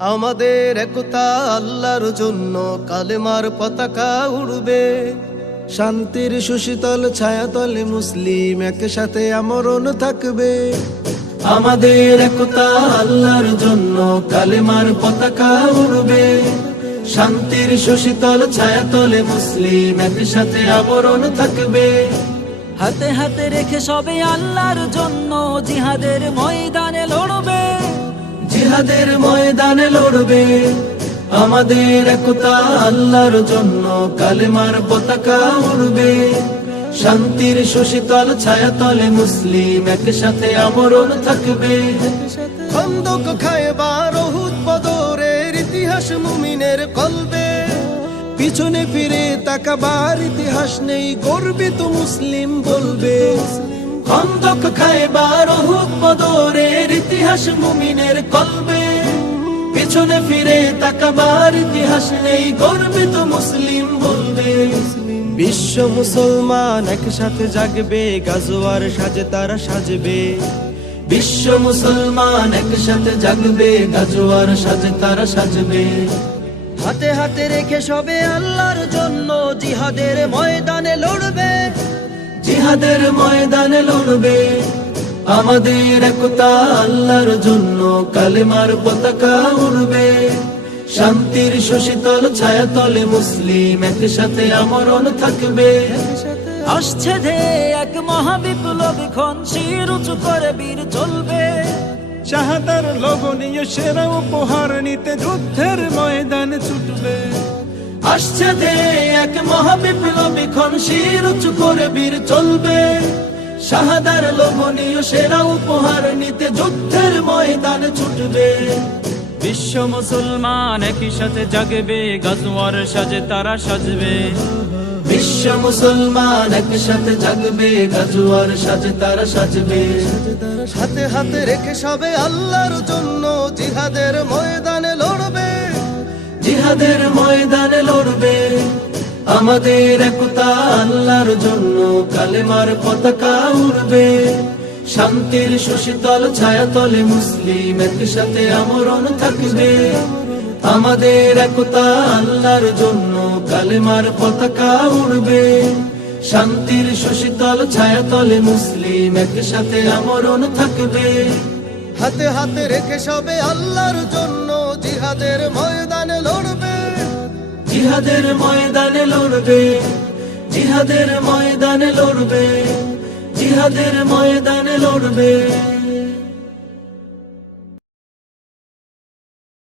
আমাদের একতা আল্লাহর জন্য কালেমার পতাকা উড়বে, শান্তির সুশীতল ছায়াতলে মুসলিম একসাথে আমরণ থাকবে। আমাদের একতা আল্লাহর জন্য কালেমার পতাকা উড়বে, শান্তির সুশীতল ছায়াতলে মুসলিম একসাথে আমরণ থাকবে। হাতে হাতে রেখে সবে আল্লাহর জন্য জিহাদের ময়দানে লড়বে, জিহাদের ময়দানে লড়বে। আমাদের একতা আল্লাহর জন্য কালেমার পতাকা উড়বে, শান্তির সুশীতল ছায়াতলে মুসলিম একসাথে আমরণ থাকবে। খন্দক খায়বার উহুদ বদরের ইতিহাস মুমিনের কলবে, পিছনে ফিরে তাকাবার ইতিহাস নেই, গর্বিত মুসলিম বলবে। খন্দক খায়বার উহুদ বদরের ইতিহাস মুমিনের কলবে, পিছনে ফিরে তাকাবার ইতিহাস নেই, গর্বিত মুসলিম বলবে। বিশ্ব মুসলমান একসাথে জাগবে, গাজোয়ার সাজে তারা সাজবে। বিশ্ব মুসলমান একসাথে জাগবে, গাজোয়ার সাজে তারা সাজবে। হাতে হাতে রেখে সবে আল্লাহর জন্য জিহাদের ময়দানে লড়বে, জিহাদের ময়দানে লড়বে। আমাদের একতা আল্লাহর জন্য কালেমার পতাকা উড়বে, শান্তির সুশীতল ছায়াতলে মুসলিম একসাথে আমরণ থাকবে। আসছে ধে এক মহাবিপ্লবী ক্ষণ, শির উঁচু করে বীর চলবে। শাহাদার লোভনীয় সেরা উপহার নিতে যুদ্ধের ময়দান ছুটবে। আসছে দে এক মহাবিপ্লবী ক্ষণ, শির উঁচু করে বীর চলবে। শাহাদার লোভনীয় সেরা উপহার নিতে যুদ্ধের ময়দানে ছুটবে। বিশ্ব মুসলমান একই সাথে জাগবে, গাজওয়ার সাজে তারা সাজবে। বিশ্ব মুসলমান একসাথে জাগবে, গাজওয়ার সাজে তারা সাজবে। হাতে হাতে রেখে সবে আল্লাহর জন্য জিহাদের ময়দানে লড়বে, জিহাদের ময়দানে লড়বে। আমাদের একতা আল্লাহর জন্য কালেমার পতাকা উড়বে, শান্তির সুশীতল ছায়াতলে মুসলিম একসাথে আমরণ থাকবে। আমাদের একতা আল্লাহর জন্য কালেমার পতাকা উড়বে, শান্তির সুশীতল ছায়াতলে মুসলিম একসাথে আমরণ থাকবে। হাতে হাতে রেখে সবে আল্লাহর জন্য জিহাদের ময়দানে লড়বে, জিহাদের ময়দানে লড়বে। জিহাদের ময়দানে লড়বে, জিহাদের ময়দানে লড়বে।